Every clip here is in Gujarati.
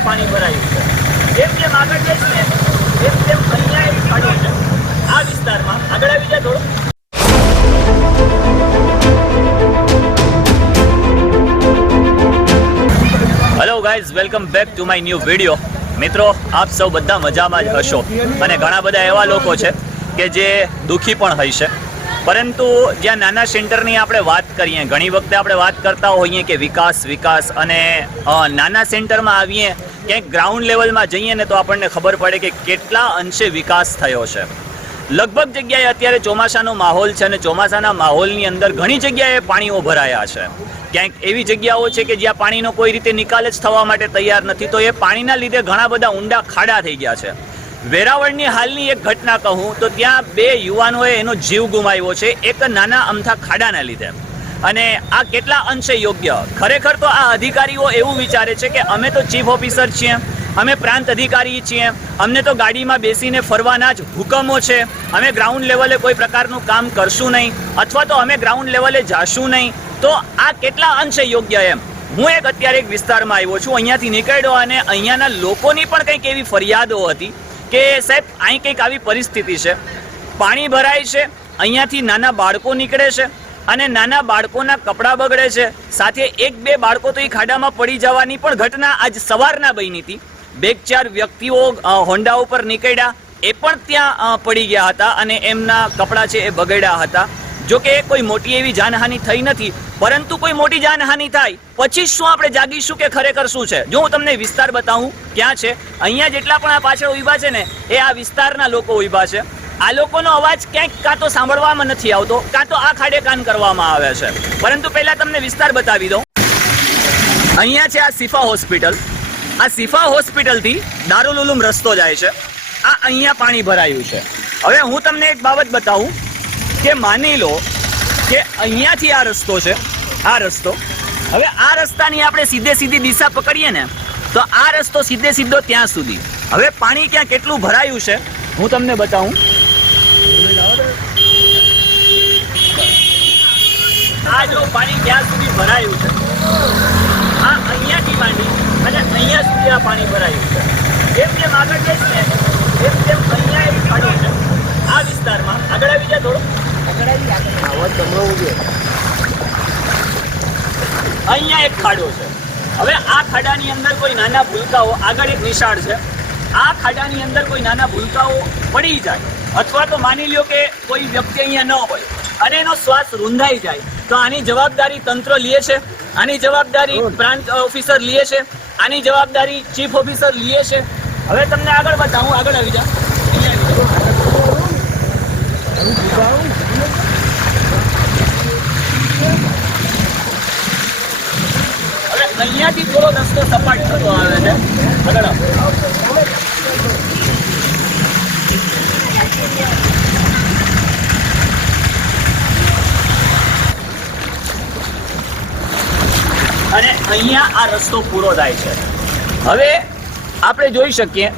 આ પાણી ભરાયું છે. જેમ જેમ આગળ જઈશ ને તેમ તેમ અહીંયા પાણી છે. આ વિસ્તારમાં આગળ આવી જાય થોડું. Welcome back to my new video મિત્રો, આપ સૌ બધા મજામાં જ હશો. અને ઘણા બધા એવા લોકો છે કે જે દુઃખી પણ હશે પરંતુ જ્યાં નાના સેન્ટરની આપણે વાત કરીએ, ઘણી વખતે આપણે વાત કરતા હોઈએ કે વિકાસ વિકાસ અને નાના સેન્ટરમાં આવીએ ક્યાંક ગ્રાઉન્ડ લેવલમાં જઈએ ને તો આપણને ખબર પડે કે કેટલા અંશે વિકાસ થયો છે. લગભગ જગ્યાએ અત્યારે ચોમાસાનો માહોલ છે અને ચોમાસાના માહોલની અંદર ઘણી જગ્યાએ પાણીઓ ભરાયા છે. ક્યાંક એવી જગ્યાઓ છે કે જ્યાં પાણીનો કોઈ રીતે નિકાલ જ થવા માટે તૈયાર નથી, તો એ પાણીના લીધે ઘણા બધા ઊંડા ખાડા થઈ ગયા છે. વેરાવળની હાલની એક ઘટના કહું તો ત્યાં બે યુવાનોએ એનો જીવ ગુમાવ્યો છે, એક નાના અમથા ખાડાના લીધે. અને આ કેટલા અંશે યોગ્ય? ખરેખર તો આ અધિકારીઓ એવું વિચારે છે કે અમે તો ચીફ ઓફિસર છીએ, અમે પ્રાંત અધિકારી છીએ, અમને તો ગાડીમાં બેસીને ફરવાના જ હુકમો છે. અમે ગ્રાઉન્ડ લેવલે કોઈ પ્રકારનું કામ કરશું નહીં, અથવા તો અમે ગ્રાઉન્ડ લેવલે જાશું નહીં. તો આ કેટલા અંશે યોગ્ય એમ? હું એક અત્યારે એક વિસ્તારમાં આવ્યો છું, અહીંયાથી નીકળ્યો અને અહીંયાના લોકોની પણ કંઈક એવી ફરિયાદો હતી કે સાહેબ, અહીં કંઈક આવી પરિસ્થિતિ છે. પાણી ભરાય છે, અહીંયાથી નાના બાળકો નીકળે છે અને નાના બાળકોના કપડાં બગડે છે. સાથે એક બે બાળકો તો એ ખાડામાં પડી જવાની પણ ઘટના આજ સવારના બની હતી. બે ચાર વ્યક્તિઓ હોન્ડા ઉપર નીકળ્યા. એ પણ ત્યાં પડી ગયા હતા અને એમના કપડાં છે એ બગડ્યા હતા. જો કે કોઈ મોટી એવી જાનહાનિ થઈ નથી, પરંતુ કોઈ મોટી જાનહાનિ થાય. પછી શું આપણે જાગીશું કે ખરેખર શું છે? જો હું તમને વિસ્તાર બતાવું, ક્યાં છે? અહીંયા જેટલા પણ આ પાછળ ઊભા છે ને, એ આ વિસ્તારના લોકો ઊભા છે. આ લોકોનો અવાજ ક્યાંક કાં તો સાંભળવામાં નથી આવતો, કાં તો આ ખાડે કાન કરવામાં આવે છે. પરંતુ પહેલા તમને વિસ્તાર બતાવી દઉં. અહીંયા છે આ સિફા હોસ્પિટલ. આ સિફા હોસ્પિટલથી દારૂલ ઉલુમ રસ્તો જાય છે. આ અહીંયા પાણી ભરાયું છે. હવે હું તમને એક બાબત બતાવું કે માની લો કે અહીંયાથી આ રસ્તો છે. આ રસ્તો. હવે આ રસ્તાની આપણે સીધે સીધી દિશા પકડીએ ને, તો આ રસ્તો સીધે સીધો ત્યાં સુધી. હવે પાણી ક્યાં કેટલું ભરાયું છે, હું તમને બતાવું આ જો પાણી ક્યાં સુધી ભરાયું છે. આ અહીંયાથી માંડી અને અહીંયા સુધી આ પાણી ભરાયું છે. જેમ જેમ આગળ જઈશ ને તેમ તેમ અહીંયા એક પાણી છે. આ વિસ્તારમાં આગળ આવી જાય થોડું. અહીંયા એક ખાડો છે. હવે આ ખાડાની અંદર કોઈ નાના ભૂલકાઓ આગળ એક નિશાળ છે. આ ખાડાની અંદર કોઈ નાના ભૂલકાઓ પડી જાય. અથવા તો માની લ્યો કે કોઈ વ્યક્તિ અહીંયા ન હોય. અને એનો શ્વાસ રૂંધાઈ જાય. તો આની જવાબદારી તંત્ર લે છે આની જવાબદારી પ્રાંત ઓફિસર લે છે આની જવાબદારી ચીફ ઓફિસર લે છે. હવે તમને આગળ બતાવું આગળ આવી જા. હવે અહીંયાથી થોડો રસ્તો સપાટ થતો આવે છે. આગળ આવો. અને અહીંયા આ રસ્તો પૂરો થાય છે. હવે આપણે જોઈ શકીએ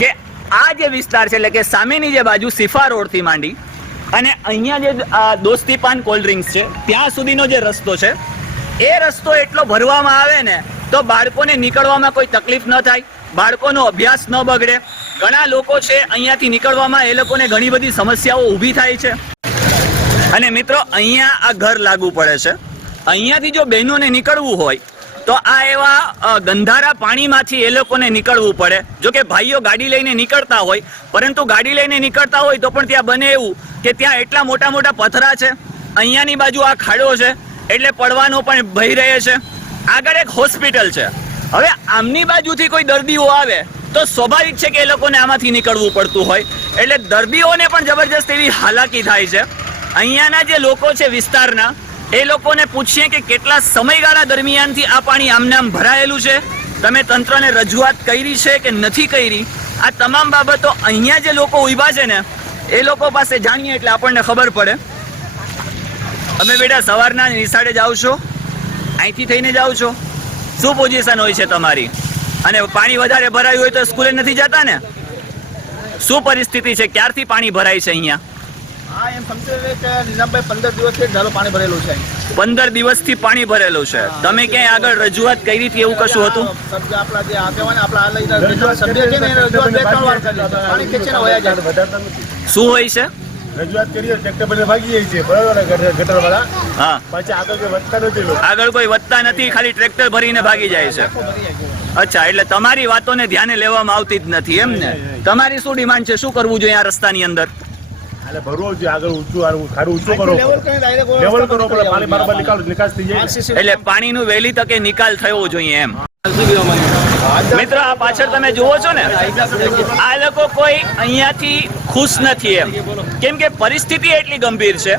કે આ જે વિસ્તાર છે, એટલે કે સામેની જે બાજુ સિફા રોડથી માંડી અને અહીંયા જે દોસ્તી પાન કોલ્ડ ડ્રિંક્સ છે, ત્યાં સુધીનો જે રસ્તો છે, એ રસ્તો એટલો ભરવામાં આવે ને તો બાળકોને નીકળવામાં કોઈ તકલીફ ન થાય, બાળકોનો અભ્યાસ ન બગડે. ઘણા લોકો છે, અહીંયાથી નીકળવામાં એ લોકોને ઘણી બધી સમસ્યાઓ ઊભી થાય છે. અને મિત્રો, અહીંયા આ ઘર લાગુ પડે છે. અહીંયાથી જો બહેનોને નીકળવું હોય, તો આ એવા ગંધારા પાણીમાંથી એ લોકોને નીકળવું પડે. જો કે ભાઈઓ ગાડી લઈને નીકળતા હોય, પરંતુ ગાડી લઈને નીકળતા હોય તો પણ ત્યાં બને એવું કે ત્યાં એટલા મોટા મોટા પથરા છે. અહીંયાની બાજુ આ ખાડો છે, એટલે પડવાનો પણ ભય રહે છે. આગળ એક હોસ્પિટલ છે. હવે આમની બાજુથી કોઈ દર્દીઓ આવે, તો સ્વાભાવિક છે કે એ લોકોને આમાંથી નીકળવું પડતું હોય. એટલે દર્દીઓને પણ જબરજસ્ત એવી હાલાકી થાય છે. અહીંયાના જે લોકો છે વિસ્તારના એ લોકોને પૂછીએ કે કેટલા સમયગાળા દરમિયાનથી આ પાણી આમને આમ ભરાયેલું છે? તમે તંત્રને રજૂઆત કરી છે કે નથી કરી? આ તમામ બાબતો અહીંયા જે લોકો ઊભા છે ને, એ લોકો પાસે જાણીએ એટલે આપણને ખબર પડે. તમે બેટા સવારના નિશાળે જાઓ છો. અહીંથી થઈને જાઓ છો. શું પોઝિશન હોય છે તમારી? અને પાણી વધારે ભરાયું હોય તો સ્કૂલે નથી જતા ને? શું પરિસ્થિતિ છે? ક્યારથી પાણી ભરાય છે અહીંયા? હા એમ સમજો કે નિઝામભાઈ પંદર દિવસથી ધારો પાણી ભરેલું છે. પંદર દિવસથી પાણી ભરેલું છે. તમે ક્યાંય આગળ રજૂઆત કરી હતી એવું કશું હતું? આપણા જે આગેવાન આપણા આ સભ્ય છે ને રજૂઆત બે ત્રણ વાર કરી પાણી ખેંચીને વયા જાય. વધારતા નથી. શું હોય છે? રજૂઆત કરીએ ટ્રેક્ટર બધે ભાગી જાય છે. બરાબર ગટર વાળા હા. પાછી આગળ કોઈ વધતા નથી આગળ કોઈ વધતા નથી ખાલી ટ્રેક્ટર ભરીને ભાગી જાય છે. અચ્છા એટલે તમારી વાતોને ધ્યાને લેવામાં આવતી જ નથી એમ ને? તમારી શું ડિમાન્ડ છે? શું કરવું જોઈએ આ રસ્તાની અંદર? એટલે ભરવું છે આગળ ઊંચું ખાડું ઊંચું કરો લેવલ કરીને direct લેવલ કરો પડે પાણી બરાબર નિકાલ નિકાસ થઈ જાય એટલે પાણીનું વહેલી તકે નિકાલ થયો જોઈએ એમ. મિત્રો આ પાછળ તમે જુઓ છો ને આ લોકો કોઈ અહીંયાથી ખુશ નથી એમ. કેમ કે પરિસ્થિતિ એટલી ગંભીર છે.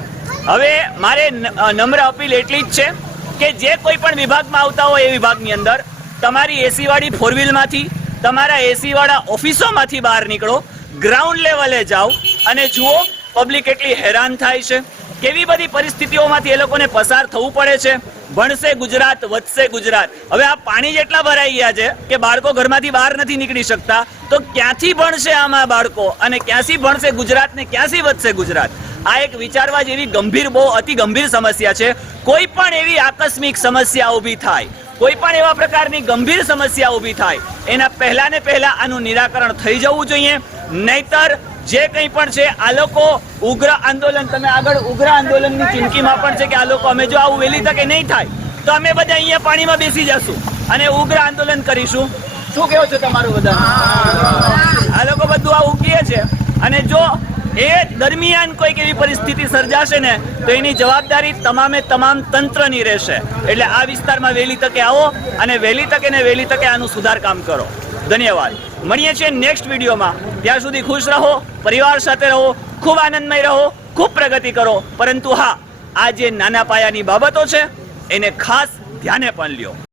હવે મારે નમ્ર અપીલ એટલી જ છે કે જે કોઈ પણ વિભાગમાં આવતા હોય એ વિભાગની અંદર તમારી એસી વાળી ફોર વ્હીલમાંથી તમારા એસી વાળા ઓફિસોમાંથી બહાર નીકળો ગ્રાઉન્ડ લેવલે જાઓ અને જુઓ પબ્લિક એટલી હેરાન થાય છે. કેવી બધી પરિસ્થિતિઓમાંથી એ લોકોને પસાર થવું પડે છે. ભણશે ગુજરાત, વધશે ગુજરાત. હવે આ પાણી જેટલા ભરાઈ ગયા છે કે બાળકો ઘરમાંથી બહાર નથી નીકળી શકતા, તો ક્યાંથી ભણશે આમાં બાળકો? અને ક્યાંથી ભણશે ગુજરાત ને ક્યાંથી વધશે ગુજરાત? આ એક વિચારવા જેવી ગંભીર બહુ અતિ ગંભીર સમસ્યા છે. કોઈ પણ એવી આકસ્મિક સમસ્યા ઊભી થાય, કોઈ પણ એવા પ્રકારની ગંભીર સમસ્યા ઊભી થાય, એના પહેલા ને પહેલા આનું નિરાકરણ થઈ જવું જોઈએ. નહીતર જે કંઈ પણ છે, આ લોકો ઉગ્ર આંદોલન, તમે આગળ ઉગ્ર આંદોલનની ચીમકીમાં પણ છે કે આ લોકો અમે જો આવું વહેલી તકે નહીં થાય, તો અમે બધા અહીંયા પાણીમાં બેસી જશું અને ઉગ્ર આંદોલન કરીશું. શું કેવું છે તમારું બધા આ લોકો બધું આવું કહે છે અને જો એ દરમિયાન કોઈક એવી પરિસ્થિતિ સર્જાશે ને, તો એની જવાબદારી તમામે તમામ તંત્રની રહેશે. એટલે આ વિસ્તારમાં વહેલી તકે આવો અને વહેલી તકે ને વહેલી તકે આનું સુધાર કામ કરો. ધન્યવાદ. મળીએ છીએ નેક્સ્ટ વિડીયોમાં. ત્યાં સુધી ખુશ રહો, પરિવાર સાથે રહો, ખૂબ આનંદમય રહો, ખૂબ પ્રગતિ કરો. પરંતુ હા, આ જે નાના પાયાની બાબતો છે, એને ખાસ ધ્યાને પણ લ્યો.